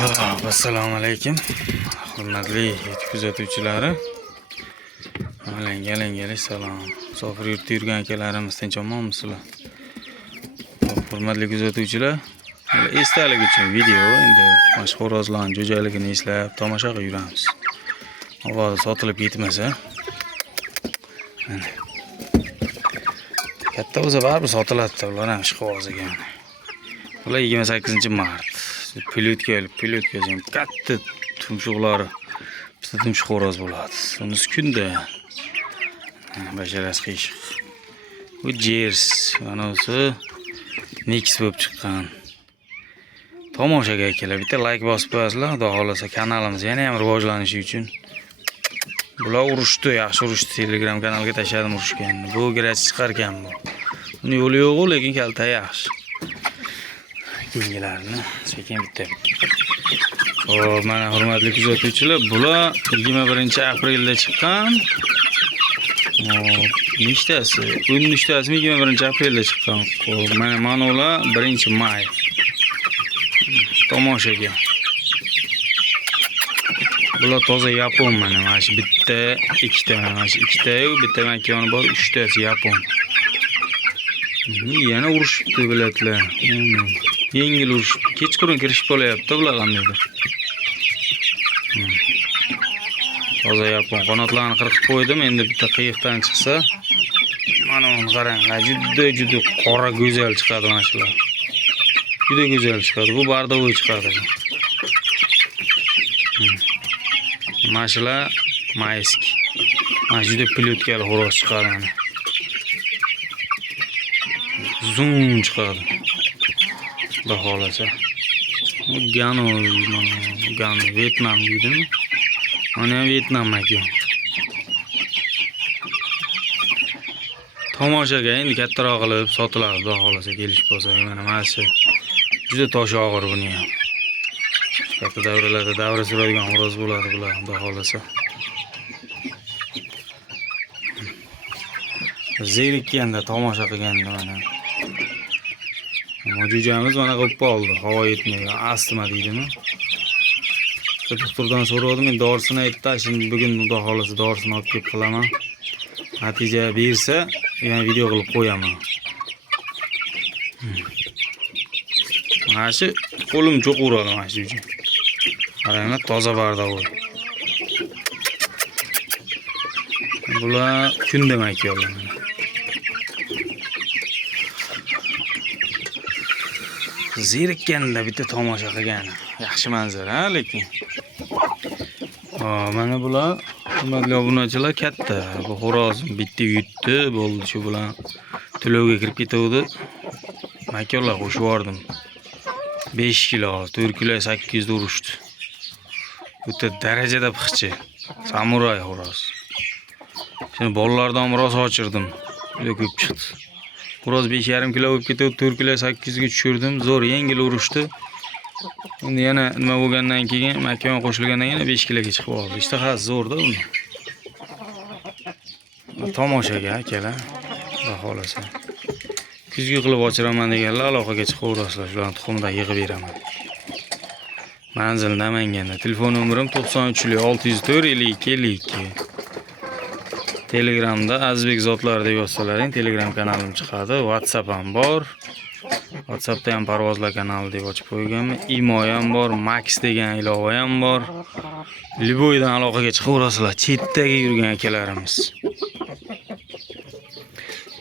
Assalomu alaykum. Hurmatli YouTube kuzatuvchilari. Alang salom. Musofir yurtda yurgan akalarimiz tinchmonmisizlar? Hurmatli kuzatuvchilar, esdalik uchun video endi mashhur xo'rozlarning jo'jaligini eslab tomosha qilib yuramiz. Ovozi sotilib ketmasa. Katta bo'lsa baribir sotiladi ular ham ishqiboziga. Ular 28-mart. Pilotka ham katta tumshuqlari. Bitta tumshuq xo'roz bo'ladi. Unisi kunda basharasi qiyshiq. Bu jers, manasi mix bo'lib chiqqan. Tomoshaga akalar, bitta like bosib qo'yasizlar, xudo xolasa kanalimiz yana ham rivojlanishi uchun. Bular urushdi, yaxshi urushdi. Telegram kanalga tashladim urushganni. Bu grach chiqargan bu. Uni yo'li yo'q, lekin kalta yaxshi. Keyingilarni sekin bitta. Xo'p, mana hurmatli kuzatuvchilar, bular 21-aprelda chiqqan. Nechtasi? 13tasi 21-aprelda chiqqan. Xo'p, mana ular 1-may. Tomoshaga. Bular toza yapon mana shu bitta, ikkita, mana shu ikkita-yu bitta makoni bor, 3tasi yapon. Yana urushibdi bilatlar. Yengil urushib, kechqurun kirishib qolyapti bular qandaydir. Toza yapon qanotlarni qirqib qo'ydim, endi bitta qiyiqdan chiqsa, mana uni qaranglar, juda qora go'zal chiqadi mana shular. Juda go'zal chiqadi. Bu bardovoy chiqadi. Mashlar maysk. Mana juda pilotkali xo'roz chiqadi. Zoom chiqadi. Xudo xolasa. Gano, Vietnam deydimi? Mana ham Vietnam ekan. Tomoshaga endi kattaroq qilib sotiladi, xudo xolasa kelish bo'lsa. Mana shu juda tosh og'ir buni ham. Katta davralarda davra suradigan xo'roz bo'ladi bular, xudo xolasa. Zerikkanda tomosha qilganda mana. Mo'jujamiz mana qilib qoldi, havo yetmagan, astma deydimi? Doktordan so'radim, men dorisini aytdi, şimdi bugun xudo xolasa dorisini olib kelib qilaman. Natija bersa, yana video qilib qo'yaman. Mana shu qo'lim cho'quradi mana shu uchun. Qaranglar, toza bardovoy. Bular kun demak yo'llar. Zerikkanda bitta tomosha qilgan. Yaxshi manzara, lekin. Mana bular hurmatli obunachilar katta. Bu xo'roz bitta yutdi, bo'ldi shu bilan to'lovga kirib ketuvdi. Makonlar qo'shib yubordim. 5 kilo, 4 kilo 800 da urushdi. O'ta darajada pixchi. Samuray xo'roz. Shuni bolalardan biroz ochirdim. Juda ko'p chiqdi. Xo'roz 5,5 kilo bo'lib ketib, 4 kilo 800 ga tushirdim. Zo'r, yengil urushdi. Endi yana nima bo'lgandan keyin, makon qo'shilgandan yana 5 kiloga chiqib oldi. Ishtahasi zo'rda uni. Tomoshaga akalar, xudo xolasa. Kuzgi qilib ochiraman deganlar aloqaga chiqaverasizlar. Shularni tuxumdan yig'ib beraman. Manzil Namanganda. Telefon nomerim 93 604 52 52. Telegramda Azbek zotlar deb yozsalaring, Telegram kanalim chiqadi. WhatsApp ham bor. WhatsAppda ham parvozlar kanali deb ochib qo'yganman. Imo ham bor, Max degan ilova ham bor. Liboydan aloqaga chiqaverasizlar. Chetdagi yurgan akalarimiz.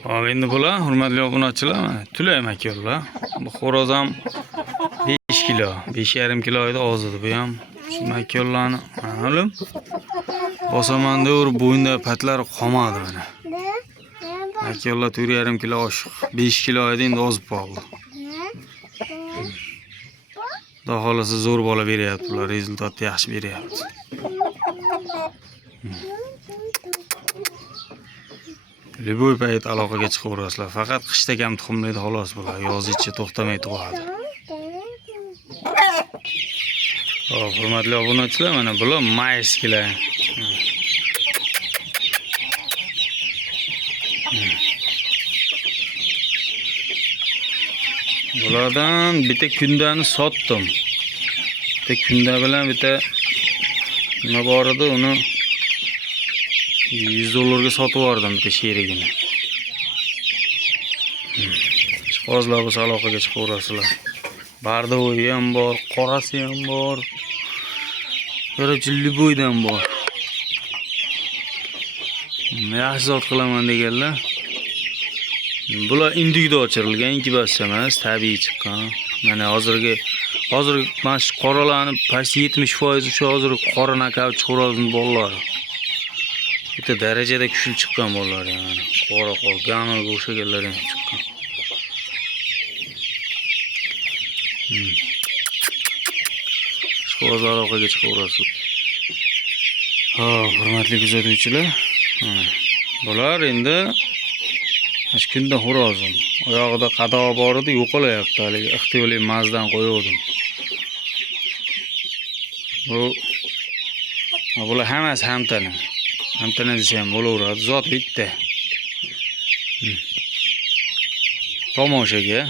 Hop, endi bular hurmatli obunachilar, Tulay makonlar. Bu xo'roz ham 5 kilo, 5,5 kilo edi ozdi bu ham. Shu makonlarni ma'lum. Bosamanda urib bo'yinda patlari qolmadi mana. Makonlar 4,5 kilo oshiq, 5 kilo edi, endi ozib qoldi. Xudo xolasa zo'r bola beryapti ular, rezultatni yaxshi beryapti. Liboy payt aloqaga chiqaverasizlar. Faqat qishda kam tuxumlaydi xolos bular. Yozgacha to'xtamay tug'adi. Xo'p, hurmatli obunachilar, mana bular mayskilar. Bulardan bitta kundani sotdim. bitta kunda bilan bitta nima bor edi, uni $100 sotib yubordim bitta sherigini. Ishqibozlar bo'lsa aloqaga chiqaverasizlar. Bardovoyi ham bor, qorasi ham bor. Короче, любойdan bor. Yaxshi zot qilaman deganlar. Bular individual o'chirilgan, inkubasiya emas, tabiiy chiqqan. Mana hozir mana shu qoralarni past 70% o'sha hozir qora nakab chiqarozni bolalar. Bitta darajada kuchli chiqqan bolalar yani. Qora ganoga o'xshaganlar ham chiqqan. Ishqibozlar aloqaga chiqaverasiz. Hurmatli kuzatuvchilar, bular endi mana shu kunda xo'rozim. Oyog'ida qadoq bor edi, yo'qolayapti. Hali ixtiyoriy mazdan qo'ydim. Bular hammasi hamtana. Hamtana desa ham bo'laveradi. Zot bitta. Tomoshaga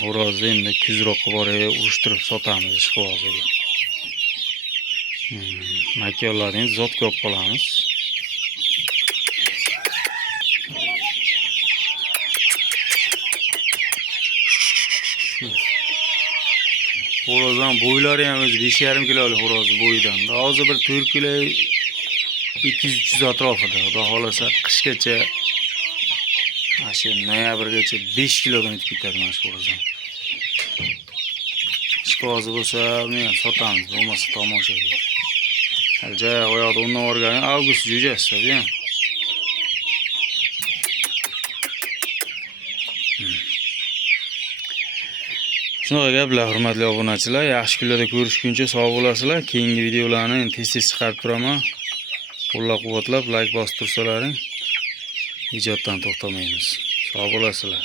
xo'rozni endi kuzroqqa borib urishtirib sotamiz ishqibozga. Makyollarning zot ko'p qolamiz. Xo'rozdan bo'ylari ham o'zi 5,5 kilolik xo'roz bo'yidan. Hozir bir 4 kilo 200-300 atrofida. Xudo xolasa qishgacha shu noyabrgacha 5 kilodan o'tib ketadi mana shu xo'rozdan. Ishqibozi bo'lsa, uni ham sotamiz, bo'lmasa tomoshaga. Joy oyoqda undan o'rgan avgust jo'jasi ham. Shunaqa gaplar, hurmatli obunachilar. Yaxshi kunlarda ko'rishguncha sog' bo'lasizlar. Keyingi videolarni tez-tez chiqarib turaman. Qo'llab-quvvatlab, like bosib tursalaring, ijoddan to'xtamaymiz. Sog' bo'lasizlar.